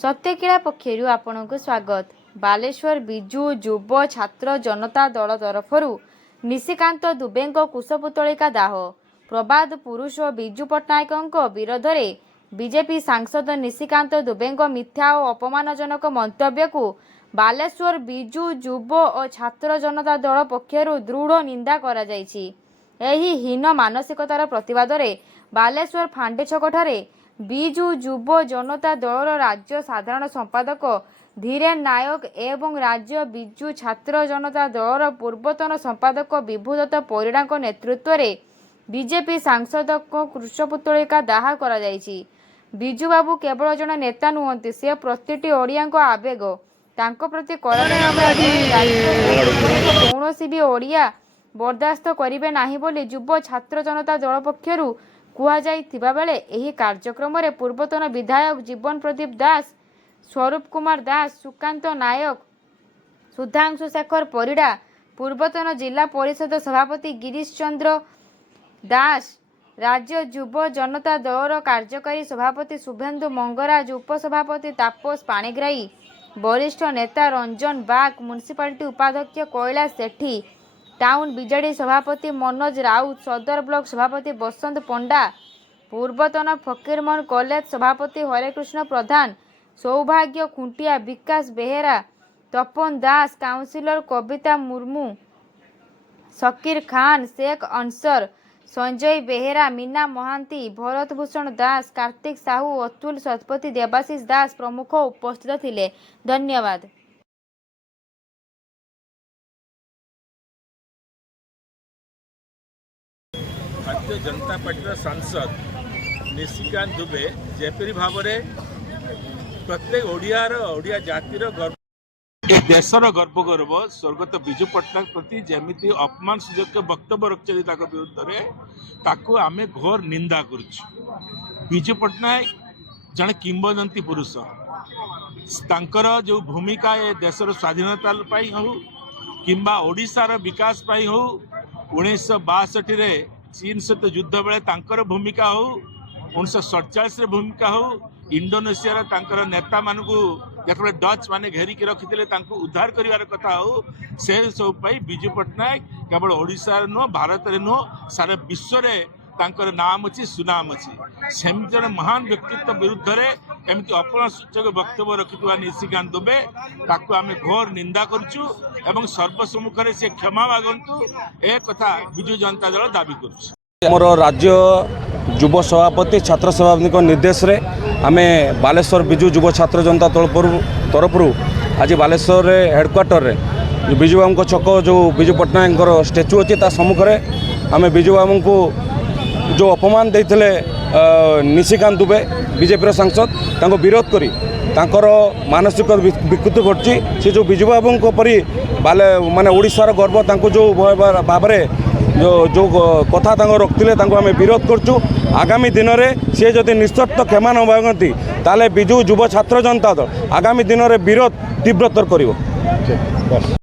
सत्यकीला पक्षर आपणको स्वागत। बालेश्वर बिजु युव छात्र जनता दल तरफर निशिकांत दुबे कुशपुतलिका दाह। प्रबाद पुरुष बिजु पट्टनायक विरोध में बीजेपी सांसद निशिकांत दुबे मिथ्या और अपमानजनक मंतव्य को बालेश्वर बिजु युव और छात्र जनता दल पक्षर दृढ़ निंदा करा जायछि। एही हीन मानसिकतार प्रतिवाद रे बालेश्वर फांडे छकठारे बिजु युव जनता दल राज्य साधारण संपादक धीरेन नायक एवं राज्य बिजु छात्र जनता दल पूर्वतन संपादक विभूदत्त परिड़ा नेतृत्व में बीजेपी सांसद को कुशपुतलिका दाह करा जायछि। बिजु बाबू केवल जन नेता नुहंती, से प्रतिटी ओडिया आवेग। तांको प्रति कौनसी भी ओडिया बर्दास्त करिवे नाही बोली युव छात्र जनता दल पक्षरु कुहाଯାଇଥିବା बेले एही कार्यक्रम रे पूर्वतन विधायक जीवन प्रदीप दास, स्वरूप कुमार दास, सुकांत नायक, सुधांशु शेखर परिड़ा, पूर्वतन जिला परिषद सभापति गिरीश चंद्र दास, राज्य युव जनता दल कार्यकारी सभापति शुभेन्दु मंगराज, उपसभापति तापस पाणिग्राही, वरिष्ठ नेता रंजन बाग, म्युनिसिपालिटी उपाध्यक्ष कैलाश सेठी, टाउन बीजेडी सभापति मनोज राउत, सदर ब्लॉक सभापति बसंत पंडा, पूर्वतन फकीरमोहन कॉलेज सभापति हरेकृष्ण प्रधान, सौभाग्य खुंटिया, विकास बेहेरा, तपन दास, काउंसिलर कविता मुर्मू, शकीर खान, शेख अंसर, संजय बेहेरा, मीना महांती, भरत भूषण दास, कार्तिक साहू, अतुल शतपथी, देवाशीष दास प्रमुख उपस्थित थिले। धन्यवाद। भारतीय जनता पार्टी सांसद निशिकांत दुबे जेपरी भाव में प्रत्येक ओडिया जातिर गर्व, देशर गर्व गौरव स्वर्गत बिजु पट्टनायक प्रति जमीती अपमान सूचक वक्तव्य रखिंट विरुद्ध में आम घोर निंदा करुचु। बिजु पट्टनायक जड़े किंवदंती पुरुष, जो भूमिका ए देशर स्वाधीनता हो किंबा ओडिशार विकास हो, 1962 चीन सहित युद्ध बेले भूमिका हो, 1947 भूमिका हो, इंडोनेशिया नेता मान जो डच माने घेरिकी रखी उद्धार करार कथा हो, से सब बिजु पट्टनायक केवल ओडिशा नुह भारत में नुह सारा विश्व में नाम अच्छी सुनाम अच्छी। सेमती जन महान व्यक्तित्व विरुद्ध में एमती अपमान सूचक वक्तव्य रखिथिबा निशिकांत दुबे ताकू आम घोर निंदा करुचु एवं सर्वसम्मुख से क्षमा मागंतु ए कथा बिजु जनता दल दाबी करुचु। मोर राज्य युव सभापति छात्र सभापति निर्देश रे आमे बालेश्वर बिजु युव छात्र जनता तरफ आज बालेश्वर हेडक्वार्टर रे बिजु बाबू छक जो बिजु पट्टनायक स्टेच्यू अच्छी सम्मुख में आम बिजु बाबू को जो अपमान देते निशिकांत दुबे बीजेपी सांसद तांको विरोध करी तांकर मानसिक विकृति घटी से जो बिजु बाबू परी बाले माने ओडिशार गर्व तांको जो भाव जो कथा रखते आम विरोध करचु। आगामी दिन में सी जदि निश्चित क्षमा न मागती ताले बिजु युव छात्र जनता दल आगामी दिन में विरोध तीव्रतर कर।